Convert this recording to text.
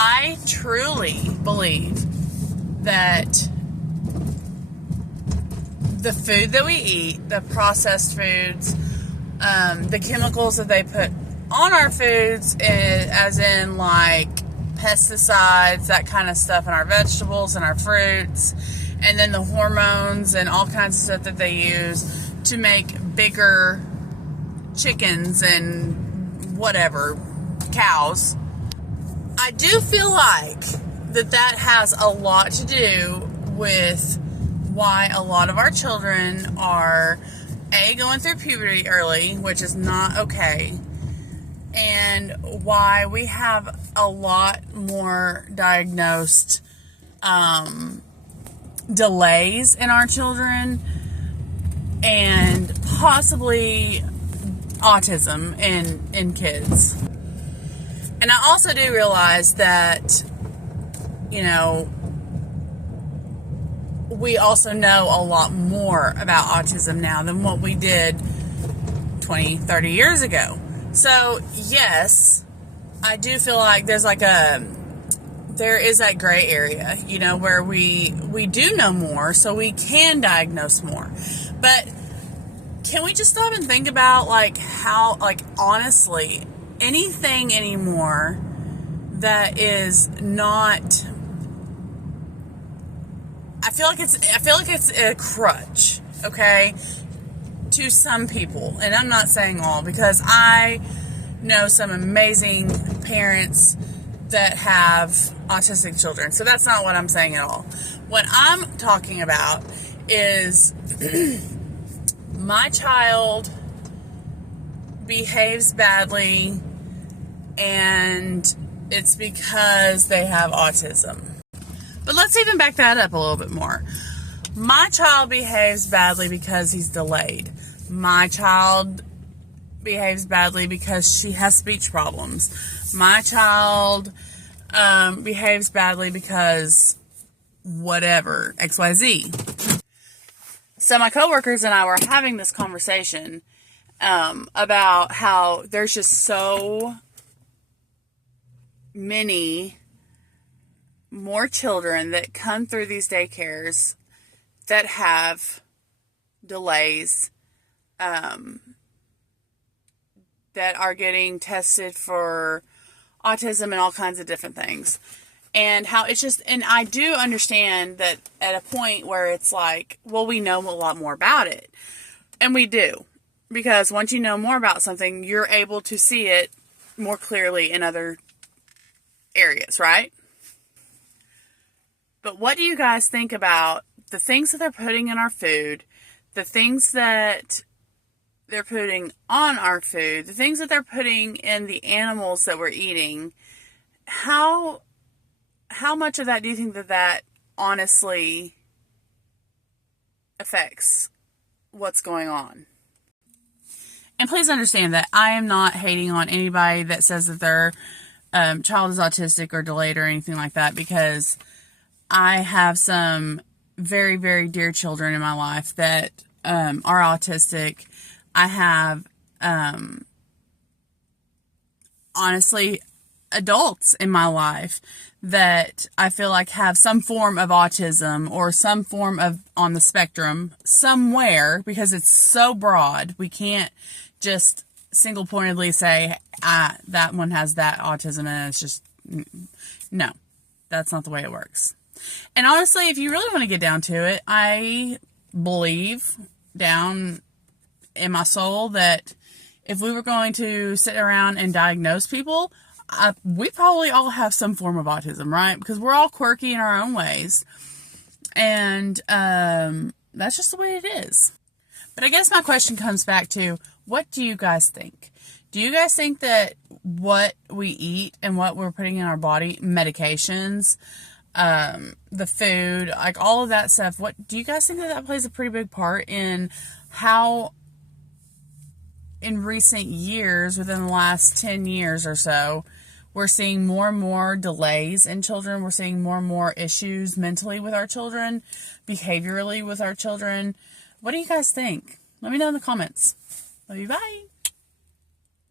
I truly believe that the food that we eat, the processed foods, the chemicals that they put on our foods, as in like pesticides, that kind of stuff in our vegetables and our fruits, and then the hormones and all kinds of stuff that they use to make bigger chickens and whatever, cows. I do feel like that has a lot to do with why a lot of our children are going through puberty early, which is not okay, and why we have a lot more diagnosed delays in our children, and possibly autism in kids. And I also do realize that, we also know a lot more about autism now than what we did 20, 30 years ago. So, yes, I do feel like there is that gray area, where we do know more, so we can diagnose more. But can we just stop and think about, how, honestly, anything anymore that is not... I feel like it's a crutch, okay, to some people, and I'm not saying all, because I know some amazing parents that have autistic children, so that's not what I'm saying at all. What I'm talking about is my child behaves badly, and it's because they have autism. But let's even back that up a little bit more. My child behaves badly because he's delayed. My child behaves badly because she has speech problems. My child behaves badly because whatever, XYZ. So my coworkers and I were having this conversation about how there's just so many more children that come through these daycares that have delays, that are getting tested for autism and all kinds of different things. And how it's just, and I do understand that at a point where it's like, well, we know a lot more about it. And we do. Because once you know more about something, you're able to see it more clearly in other areas, right? But what do you guys think about the things that they're putting in our food, the things that they're putting on our food, the things that they're putting in the animals that we're eating? How much of that do you think that honestly affects what's going on? And please understand that I am not hating on anybody that says that their child is autistic or delayed or anything like that, because I have some very, very dear children in my life that are autistic. I have, honestly, adults in my life that I feel like have some form of autism or some form of on the spectrum somewhere, because it's so broad. We can't just single-pointedly say, that one has that autism, and it's just, no, that's not the way it works. And honestly, if you really want to get down to it, I believe down in my soul that if we were going to sit around and diagnose people, we probably all have some form of autism, right? Because we're all quirky in our own ways. And that's just the way it is. But I guess my question comes back to, what do you guys think? Do you guys think that what we eat and what we're putting in our body, medications, the food, like all of that stuff, what do you guys think that plays a pretty big part in how in recent years, within the last 10 years or so, we're seeing more and more delays in children? We're seeing more and more issues mentally with our children, behaviorally with our children. What do you guys think? Let me know in the comments. Love you, bye.